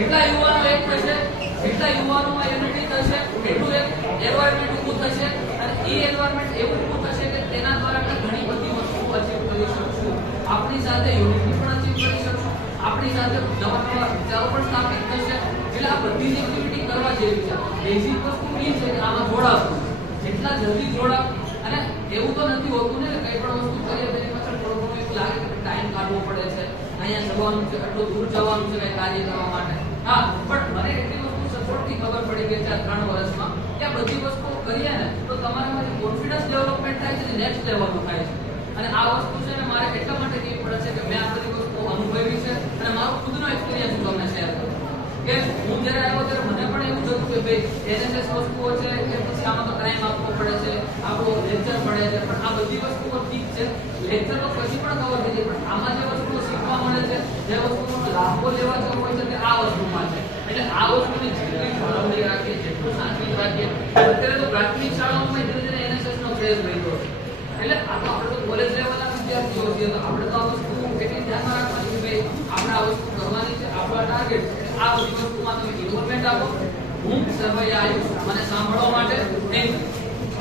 જેટલા યુવાનો એક થશે, જેટલા યુવાનોમાં યુનિટી થશે, એટલું એક એન્વાયરમેન્ટ ઊભું થશે અને એ એન્વાયરમેન્ટ એવું ઊભું થશે કે તેના દ્વારા આપણે ઘણી બધી વસ્તુઓ અચીવ કરી શકશું. આપણી સાથે યુનિટી પણ અચીવ કરી શકશું, આપણી સાથે નવા નવા વિચારો પણ સ્થાપિત થશે. એટલે આ બધી જ એક્ટિવિટી કરવા જેવી છે. બેઝિક વસ્તુ એ છે કે આમાં જોડાવું, જેટલા જલ્દી જોડાવ. અને એવું તો નથી હોતું ને કે કઈ પણ વસ્તુ કરીએ તેની પાછળ થોડું ઘણું એવું લાગે કે ટાઈમ કાઢવો પડે છે, અહીંયા જવાનું છે, આટલું દૂર જવાનું છે કઈ કાર્ય કરવા માટે. હા, પણ મને એટલી વસ્તુ સચોટથી ખબર પડી ગઈ છે આ 3 વર્ષમાં કે આ બધી વસ્તુઓ કરીએ ને તો તમારામાં જે કોન્ફિડન્સ ડેવલપમેન્ટ થાય છે એ નેક્સ્ટ લેવલનું થાય છે. અને આ વસ્તુ છે ને મારે એટલા માટે કહેવી પડે છે કે મેં આ બધી વસ્તુઓ અનુભવી છે અને મારો ખુદનો એક્સપિરિયન્સ હું તમને શેર કરું કે હું જ્યારે આવ્યો ત્યારે મને પણ એવું જ હતું કે ભાઈ એનએસએસ વસ્તુઓ છે કે પછી આમાં તો ટાઈમ આપવો પડે છે, આપણો લેક્ચર પડે છે, પણ આ બધી વસ્તુઓ ઠીક છે, લેક્ચર તો પછી પણ કવર થઈ જાય, પણ આમાં જે વસ્તુઓ શીખવા મળે છે, જે વસ્તુનો લાભો લેવા જેવો હોય છે તે આ વસ્તુમાં છે. એટલે આ વસ્તુની જેટલી જાળવણી રાખીએ, જેટલું સાચવી રાખીએ. અત્યારે તો પ્રાથમિક શાળાઓમાં ધીરે ધીરે એનએસએસ નો ક્રેઝ વધ્યો છે. એટલે આ તો આપણે તો કોલેજ લેવલના વિદ્યાર્થીઓ છીએ તો આપણે તો આ વસ્તુ એટલી ધ્યાનમાં રાખવાની કે ભાઈ આપણે આ વસ્તુ કરવાની છે, આપણા ટાર્ગેટ. આ બધી વસ્તુમાં તમે ઇન્વોલ્વમેન્ટ આપો. હું સરવૈયા આયુષ મને સાંભળવા માટે થેન્ક યુ.